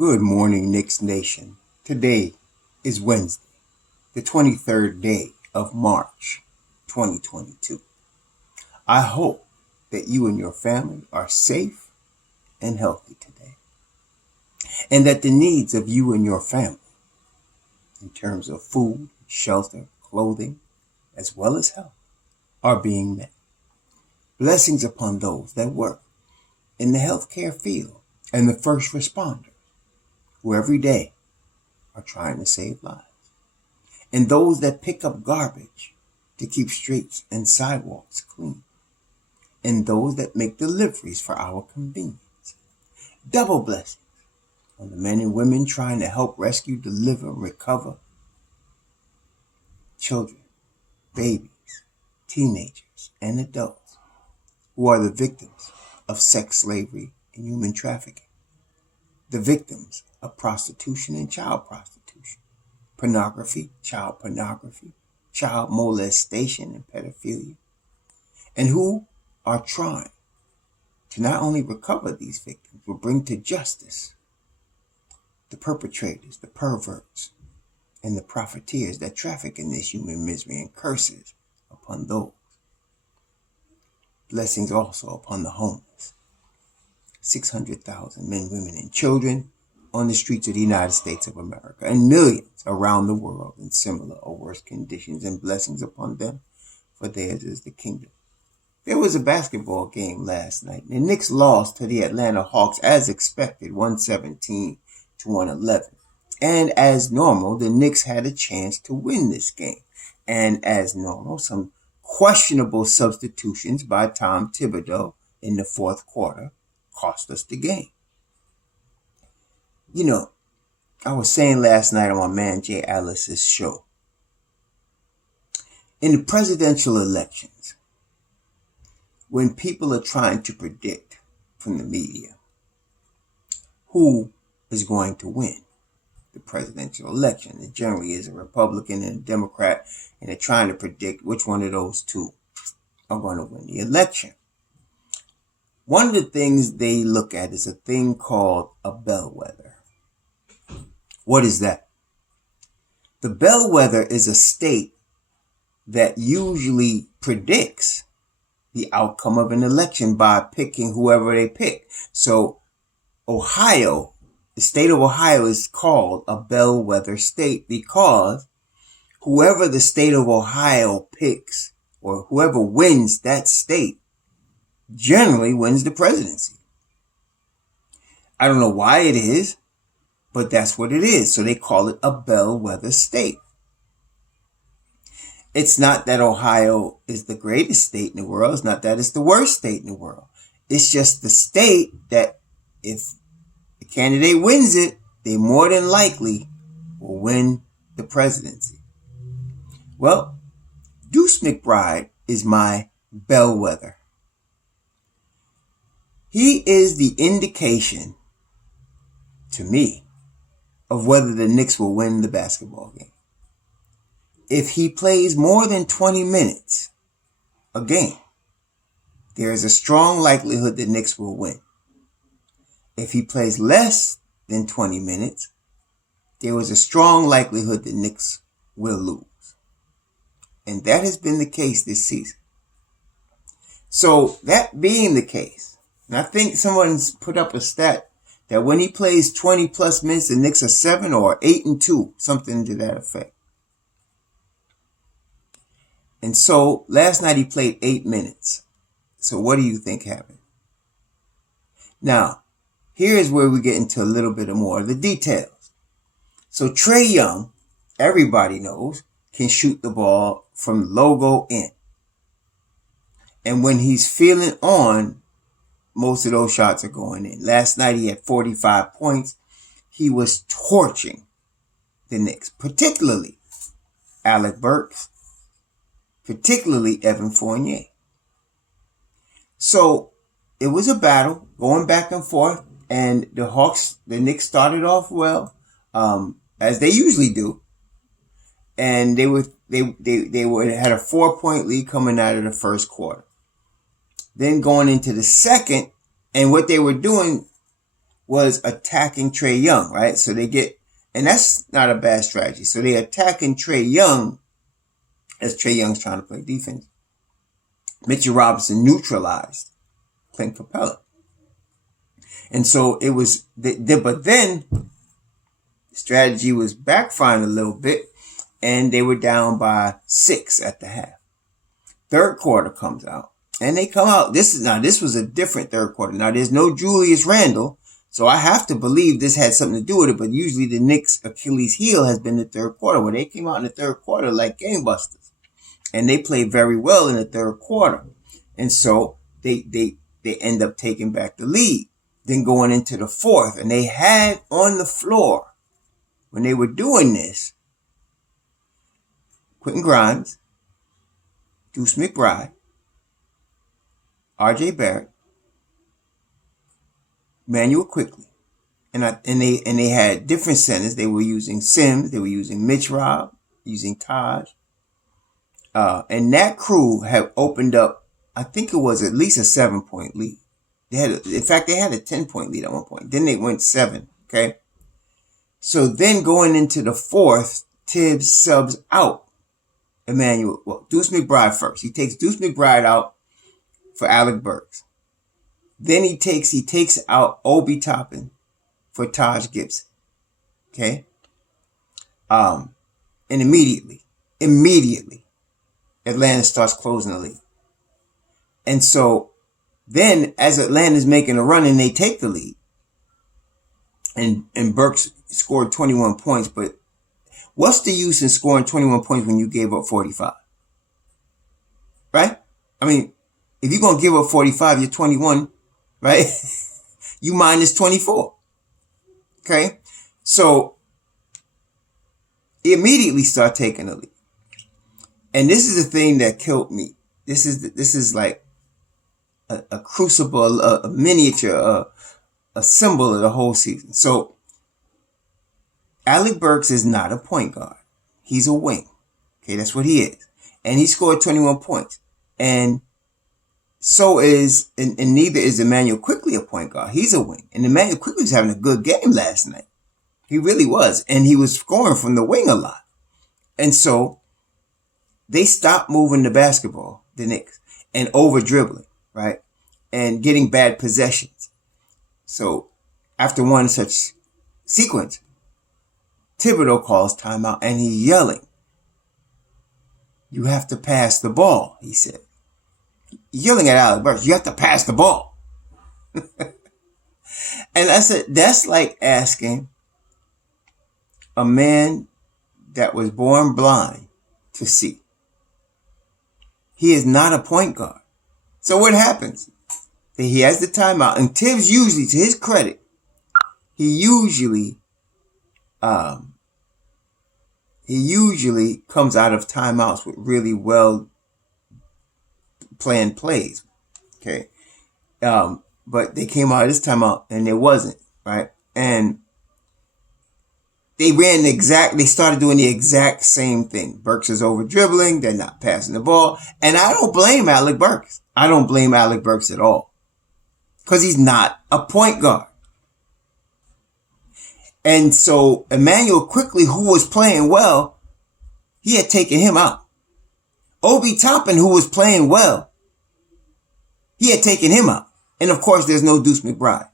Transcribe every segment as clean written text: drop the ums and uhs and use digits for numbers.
Good morning, Knicks Nation. Today is Wednesday, the 23rd day of March, 2022. I hope that you and your family are safe and healthy today, and that the needs of you and your family, in terms of food, shelter, clothing, as well as health, are being met. Blessings upon those that work in the healthcare field and the first responders, who every day are trying to save lives, and those that pick up garbage to keep streets and sidewalks clean, and those that make deliveries for our convenience. Double blessings on the men and women trying to help rescue, deliver, recover children, babies, teenagers, and adults who are the victims of sex slavery and human trafficking, the victims of prostitution and child prostitution, pornography, child molestation, and pedophilia, and who are trying to not only recover these victims, but bring to justice the perpetrators, the perverts, and the profiteers that traffic in this human misery, and curses upon those. Blessings also upon the homeless. 600,000 men, women, and children on the streets of the United States of America, and millions around the world in similar or worse conditions, and blessings upon them, for theirs is the kingdom. There was a basketball game last night. The Knicks lost to the Atlanta Hawks as expected, 117 to 111. And as normal, the Knicks had a chance to win this game. And as normal, some questionable substitutions by Tom Thibodeau in the fourth quarter cost us the game. You know, I was saying last night on my man Jay Ellis's show, in the presidential elections, when people are trying to predict from the media who is going to win the presidential election, it generally is a Republican and a Democrat, and they're trying to predict which one of those two are going to win the election. One of the things they look at is a thing called a bellwether. What is that? The bellwether is a state that usually predicts the outcome of an election by picking whoever they pick. So Ohio, the state of Ohio, is called a bellwether state because whoever the state of Ohio picks, or whoever wins that state, generally wins the presidency. I don't know why it is, but that's what it is. So they call it a bellwether state. It's not that Ohio is the greatest state in the world. It's not that it's the worst state in the world. It's just the state that if the candidate wins it, they more than likely will win the presidency. Well, Deuce McBride is my bellwether. He is the indication to me of whether the Knicks will win the basketball game. If he plays more than 20 minutes a game, there is a strong likelihood the Knicks will win. If he plays less than 20 minutes, there is a strong likelihood the Knicks will lose. And that has been the case this season. So that being the case, and I think someone's put up a stat that when he plays 20 plus minutes, the Knicks are 7 or 8-2, something to that effect. And so last night he played 8 minutes. So what do you think happened? Now, here's where we get into a little bit more of the details. So Trae Young, everybody knows, can shoot the ball from logo in. And when he's feeling on, most of those shots are going in. Last night he had 45 points. He was torching the Knicks, particularly Alec Burks, particularly Evan Fournier. So it was a battle going back and forth, and the Knicks started off well, as they usually do, and they had a 4-point lead coming out of the first quarter. Then going into the second, and what they were doing was attacking Trae Young, right? So they get, and that's not a bad strategy. So they're attacking Trae Young as Trae Young's trying to play defense. Mitchell Robinson neutralized Clint Capella. And so it was, but then the strategy was backfiring a little bit, and they were down by 6 at the half. Third quarter comes out, and they come out. This was a different third quarter. Now, there's no Julius Randle, so I have to believe this had something to do with it, but usually the Knicks' Achilles heel has been the third quarter, where they came out in the third quarter like gangbusters. And they played very well in the third quarter. And so they end up taking back the lead. Then going into the fourth, and they had on the floor, when they were doing this, Quentin Grimes, Deuce McBride, R.J. Barrett, Immanuel Quickley, and they had different centers. They were using Sims, they were using Mitch Rob, using Taj, and that crew had opened up. I think it was at least a 7-point lead. They had a 10-point lead at one point. Then they went 7. Okay, so then going into the fourth, Tibbs subs out Deuce McBride first. He takes Deuce McBride out for Alec Burks. Then he takes out Obi Toppin for Taj Gibson. Okay? And immediately, Atlanta starts closing the lead. And so then as Atlanta's making a run and they take the lead, and Burks scored 21 points, but what's the use in scoring 21 points when you gave up 45? Right? I mean, if you're going to give up 45, you're 21, right? You minus 24. Okay? So, immediately start taking the lead. And this is the thing that killed me. This is like a crucible, a miniature, a symbol of the whole season. So, Alec Burks is not a point guard. He's a wing. Okay, that's what he is. And he scored 21 points. And so is, and neither is Immanuel Quickley a point guard. He's a wing. And Immanuel Quickley was having a good game last night. He really was. And he was scoring from the wing a lot. And so they stopped moving the basketball, the Knicks, and over dribbling, right? And getting bad possessions. So after one such sequence, Thibodeau calls timeout and he's yelling, "You have to pass the ball," he said. Yelling at Alec Burks, "You have to pass the ball." And I said, that's like asking a man that was born blind to see. He is not a point guard. So what happens? He has the timeout, and Tibbs usually, to his credit, he usually comes out of timeouts with really well planned plays. Okay. But they came out of this timeout and it wasn't, right? And they started doing the exact same thing. Burks is over dribbling. They're not passing the ball. And I don't blame Alec Burks. I don't blame Alec Burks at all. Because he's not a point guard. And so Immanuel Quickley, who was playing well, he had taken him out. Obi Toppin, who was playing well, he had taken him out. And of course, there's no Deuce McBride.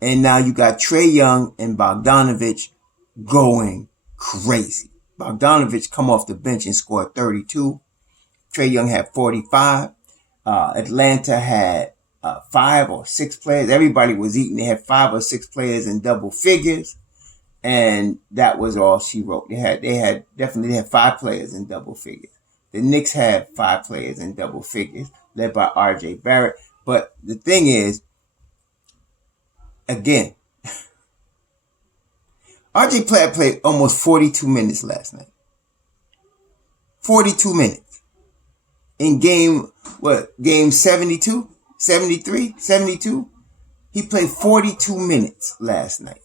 And now you got Trae Young and Bogdanovich going crazy. Bogdanovich come off the bench and scored 32. Trae Young had 45. Atlanta had 5 or 6 players. Everybody was eating. They had 5 or 6 players in double figures. And that was all she wrote. They had 5 players in double figures. The Knicks had 5 players in double figures, led by R.J. Barrett. But the thing is, again, R.J. played almost 42 minutes last night. 42 minutes. In game 72, 73, 72? He played 42 minutes last night.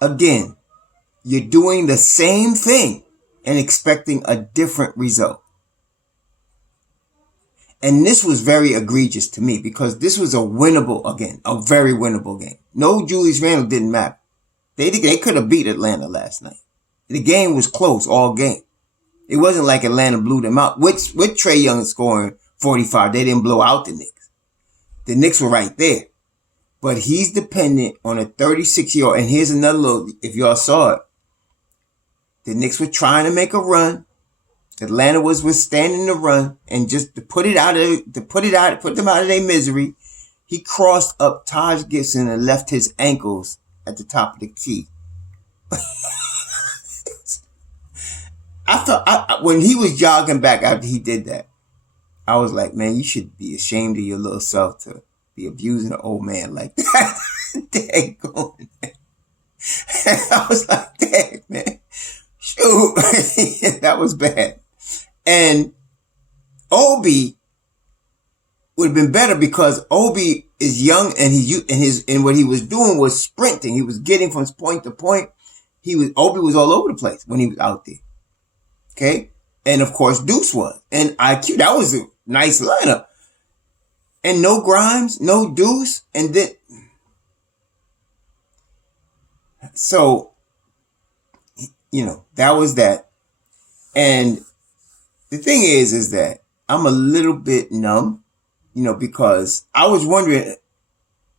Again, you're doing the same thing and expecting a different result. And this was very egregious to me because this was a winnable, again, a very winnable game. No Julius Randle didn't matter. They could have beat Atlanta last night. The game was close all game. It wasn't like Atlanta blew them out. With Trae Young scoring 45, they didn't blow out the Knicks. The Knicks were right there. But he's dependent on a 36-year-old. And here's another little, if y'all saw it. The Knicks were trying to make a run. Atlanta was withstanding the run, and just to put them out of their misery, he crossed up Taj Gibson and left his ankles at the top of the key. I thought when he was jogging back after he did that, I was like, man, you should be ashamed of your little self to be abusing an old man like that. Daggone, man. I was like, dang, man, shoot, that was bad. And Obi would have been better because Obi is young and what he was doing was sprinting. He was getting from point to point. Obi was all over the place when he was out there. Okay. And of course Deuce was. And IQ, that was a nice lineup. And no Grimes, no Deuce. And then, so, that was that. And the thing is that I'm a little bit numb, because I was wondering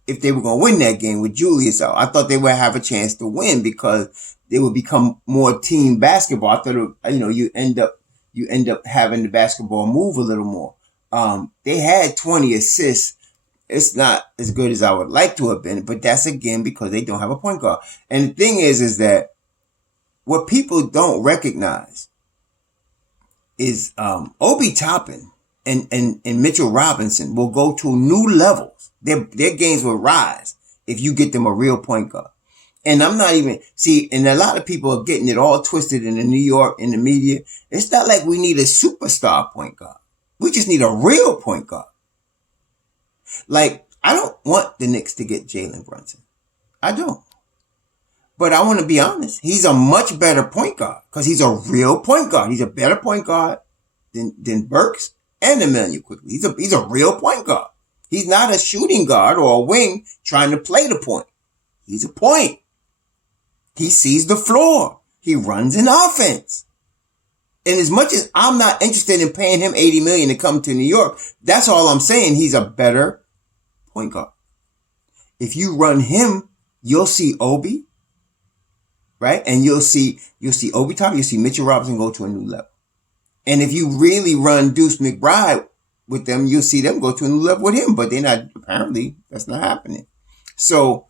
if they were going to win that game with Julius out. I thought they would have a chance to win because they would become more team basketball. I thought, you end up having the basketball move a little more. They had 20 assists. It's not as good as I would like to have been, but that's again because they don't have a point guard. And the thing is that what people don't recognize is Obi Toppin and Mitchell Robinson will go to new levels. Their games will rise if you get them a real point guard. And I'm not even, and a lot of people are getting it all twisted in the New York, in the media. It's not like we need a superstar point guard. We just need a real point guard. Like, I don't want the Knicks to get Jalen Brunson. I don't. But I want to be honest. He's a much better point guard because he's a real point guard. He's a better point guard than Burks and Emmanuel Quickley. He's a real point guard. He's not a shooting guard or a wing trying to play the point. He's a point. He sees the floor. He runs an offense. And as much as I'm not interested in paying him $80 million to come to New York, that's all I'm saying. He's a better point guard. If you run him, you'll see Obi, right? And you'll see Obi Toppin, you'll see Mitchell Robinson go to a new level. And if you really run Deuce McBride with them, you'll see them go to a new level with him. But apparently that's not happening. So,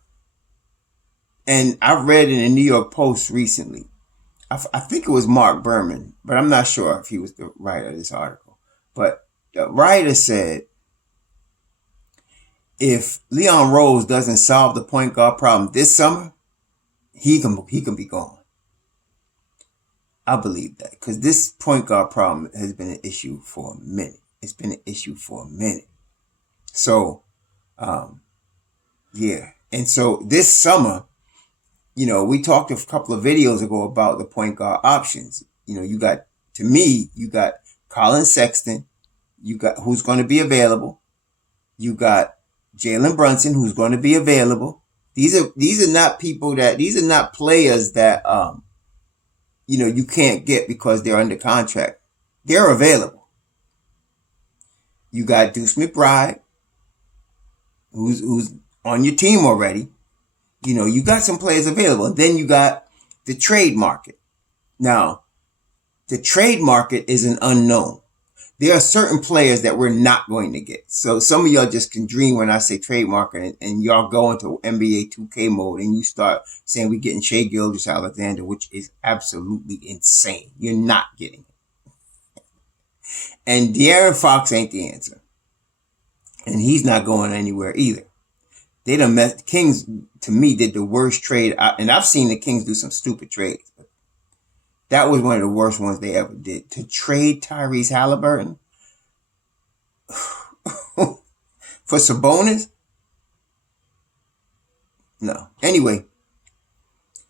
and I read in the New York Post recently, I think it was Mark Berman, but I'm not sure if he was the writer of this article. But the writer said, if Leon Rose doesn't solve the point guard problem this summer, he can be gone. I believe that because this point guard problem has been an issue for a minute. It's been an issue for a minute. So, yeah. And so this summer, we talked a couple of videos ago about the point guard options. You got Colin Sexton, you got who's going to be available. You got Jalen Brunson, who's going to be available. These are not players that, you can't get because they're under contract. They're available. You got Deuce McBride, who's on your team already. You got some players available. And then you got the trade market. Now, the trade market is an unknown. There are certain players that we're not going to get. So some of y'all just can dream when I say trade market and y'all go into NBA 2K mode and you start saying we're getting Shai Gilgeous-Alexander, which is absolutely insane. You're not getting it. And De'Aaron Fox ain't the answer. And he's not going anywhere either. They done met the Kings, to me, did the worst trade. And I've seen the Kings do some stupid trades. But that was one of the worst ones they ever did. To trade Tyrese Halliburton for Sabonis? No. Anyway,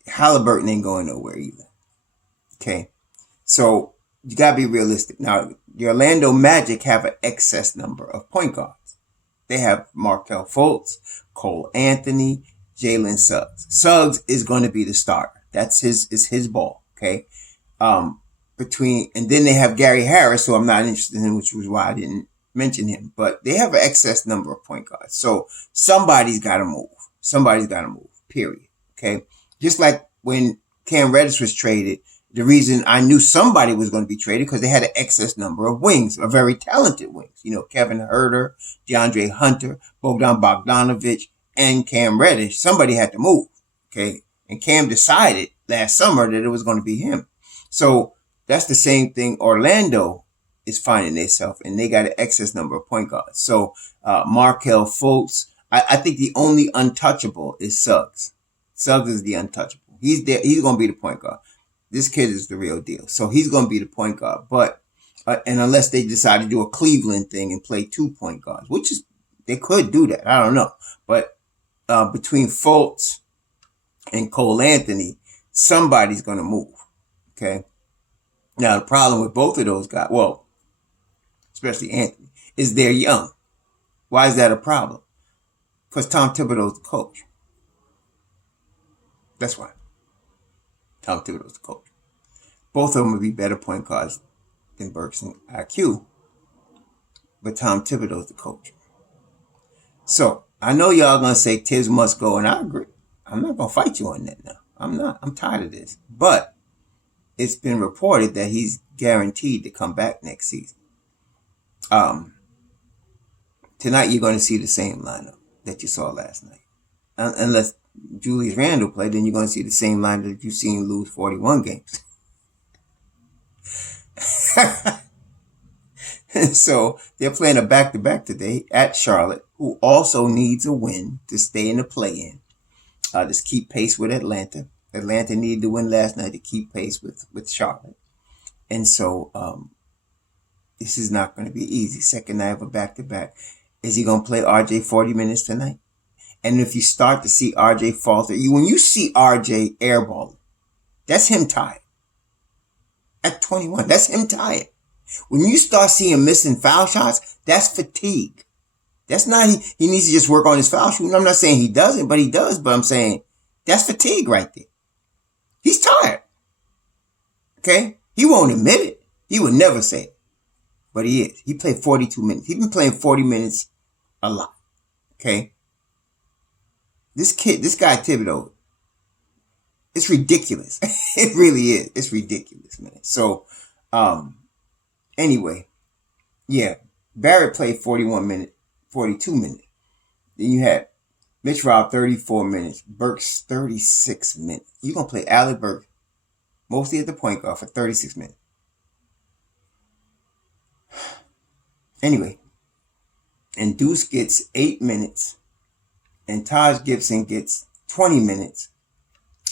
Halliburton ain't going nowhere either. Okay. So you gotta be realistic. Now, the Orlando Magic have an excess number of point guards. They have Markelle Fultz, Cole Anthony, Jalen Suggs. Suggs is going to be the starter. That's his ball. Okay. And then they have Gary Harris, who I'm not interested in, which was why I didn't mention him. But they have an excess number of point guards. So somebody's got to move. Somebody's got to move. Period. Okay. Just like when Cam Reddish was traded, the reason I knew somebody was going to be traded because they had an excess number of wings, a very talented wings. Kevin Huerter, DeAndre Hunter, Bogdan Bogdanovic, and Cam Reddish. Somebody had to move. Okay. And Cam decided last summer that it was going to be him. So that's the same thing Orlando is finding themselves, and they got an excess number of point guards. So Markelle Fultz, I think the only untouchable is Suggs. Suggs is the untouchable. He's there. He's going to be the point guard. This kid is the real deal. So he's going to be the point guard. But and unless they decide to do a Cleveland thing and play 2 point guards, which is they could do that. I don't know. But between Fultz and Cole Anthony, somebody's going to move. Okay. Now, the problem with both of those guys, well, especially Anthony, is they're young. Why is that a problem? Because Tom Thibodeau's the coach. That's why. Tom Thibodeau's the coach. Both of them would be better point guards than Burks and IQ. But Tom Thibodeau's the coach. So, I know y'all going to say Tibbs must go, and I agree. I'm not going to fight you on that now. I'm not. I'm tired of this. But it's been reported that he's guaranteed to come back next season. Tonight you're going to see the same lineup that you saw last night. Unless Julius Randle played, then you're going to see the same lineup that you've seen lose 41 games. So they're playing a back-to-back today at Charlotte, who also needs a win to stay in the play-in. Just keep pace with Atlanta. Atlanta needed to win last night to keep pace with Charlotte. And so this is not going to be easy. Second night of a back-to-back. Is he going to play RJ 40 minutes tonight? And if you start to see RJ falter, when you see RJ airballing, that's him tired. At 21, that's him tired. When you start seeing him missing foul shots, that's fatigue. That's not, he needs to just work on his foul shooting. I'm not saying he doesn't, but he does. But I'm saying that's fatigue right there. He's tired. Okay? He won't admit it. He would never say it. But he is. He played 42 minutes. He's been playing 40 minutes a lot. Okay? This guy Thibodeau, it's ridiculous. It really is. It's ridiculous, man. So, anyway, yeah, Barrett played 41 minutes, 42 minutes. Then you had Mitch Rob 34 minutes, Burks 36 minutes. You're going to play Alec Burks, mostly at the point guard, for 36 minutes. Anyway, and Deuce gets 8 minutes, and Taj Gibson gets 20 minutes,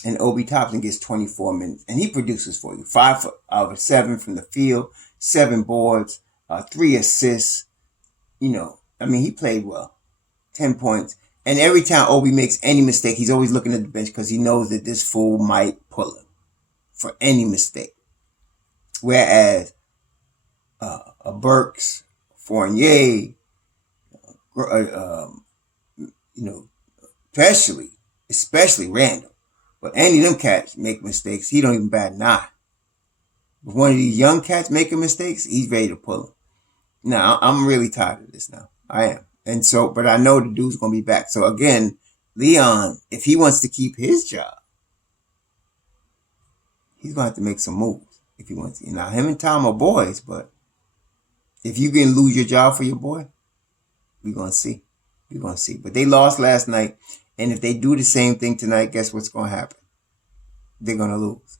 and Obi Toppin gets 24 minutes. And he produces for you. 5 out of 7 from the field, 7 boards, 3 assists. He played well. 10 points. And every time Obi makes any mistake, he's always looking at the bench because he knows that this fool might pull him for any mistake. Whereas a Burks, Fournier, especially Randall. But any of them cats make mistakes, he don't even bat an eye. If one of these young cats making mistakes, he's ready to pull them. Now, I'm really tired of this now. I am. And so, but I know the dude's going to be back. So again, Leon, if he wants to keep his job, he's going to have to make some moves if he wants to. Now, him and Tom are boys, but if you can lose your job for your boy, we're going to see. We're going to see. But they lost last night. And if they do the same thing tonight, guess what's going to happen? They're going to lose.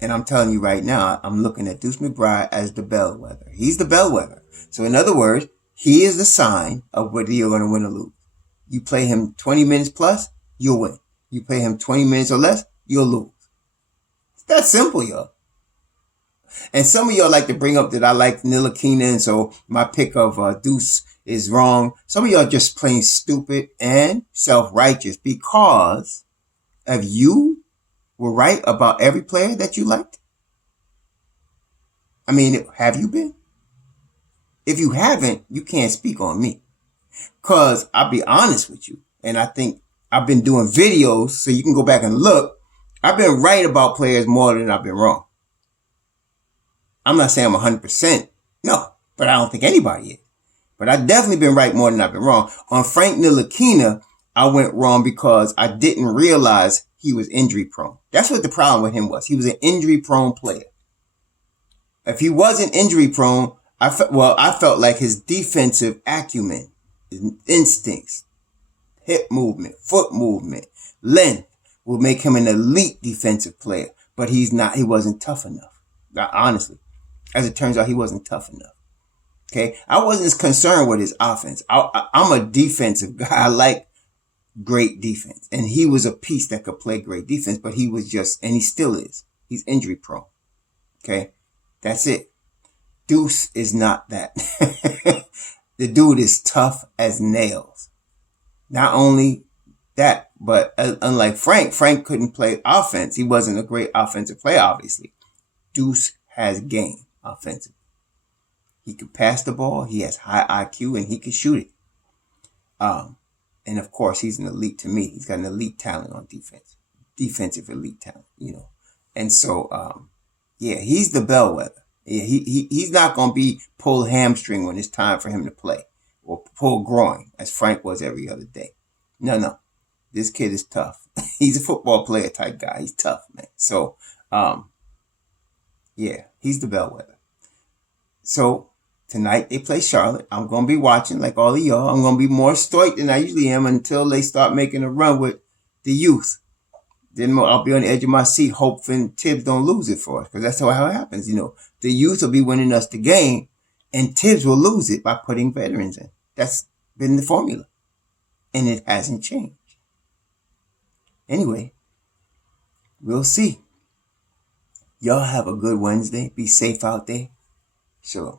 And I'm telling you right now, I'm looking at Deuce McBride as the bellwether. He's the bellwether. So in other words, he is the sign of whether you're going to win or lose. You play him 20 minutes plus, you'll win. You play him 20 minutes or less, you'll lose. It's that simple, y'all. And some of y'all like to bring up that I like Ntilikina, and so my pick of Deuce is wrong. Some of y'all just plain stupid and self-righteous because of you were right about every player that you liked. I mean, have you been? If you haven't, you can't speak on me. Because I'll be honest with you, and I think I've been doing videos, so you can go back and look. I've been right about players more than I've been wrong. I'm not saying I'm 100%. No, but I don't think anybody is. But I've definitely been right more than I've been wrong. On Frank Ntilikina, I went wrong because I didn't realize he was injury prone. That's what the problem with him was. He was an injury prone player. If he wasn't injury prone, I felt like his defensive acumen, his instincts, hip movement, foot movement, length would make him an elite defensive player. But he's not. He wasn't tough enough. Honestly, as it turns out, he wasn't tough enough. Okay, I wasn't as concerned with his offense. I'm a defensive guy. I like great defense, and he was a piece that could play great defense. But he was just, and he still is. He's injury prone. Okay, that's it. Deuce is not that. The dude is tough as nails. Not only that, but unlike Frank couldn't play offense. He wasn't a great offensive player, obviously. Deuce has game offensively. He can pass the ball. He has high IQ, and he can shoot it. And of course, he's an elite to me. He's got an elite talent on defense, defensive elite talent, And so, he's the bellwether. Yeah, he's not going to be pulled hamstring when it's time for him to play, or pull groin as Frank was every other day. No. This kid is tough. He's a football player type guy. He's tough, man. So, he's the bellwether. So tonight they play Charlotte. I'm going to be watching like all of y'all. I'm going to be more stoic than I usually am until they start making a run with the youth. Then I'll be on the edge of my seat hoping Tibbs don't lose it for us, because that's how it happens. The youth will be winning us the game, and Tibbs will lose it by putting veterans in. That's been the formula, and it hasn't changed. Anyway, we'll see. Y'all have a good Wednesday. Be safe out there. Shalom.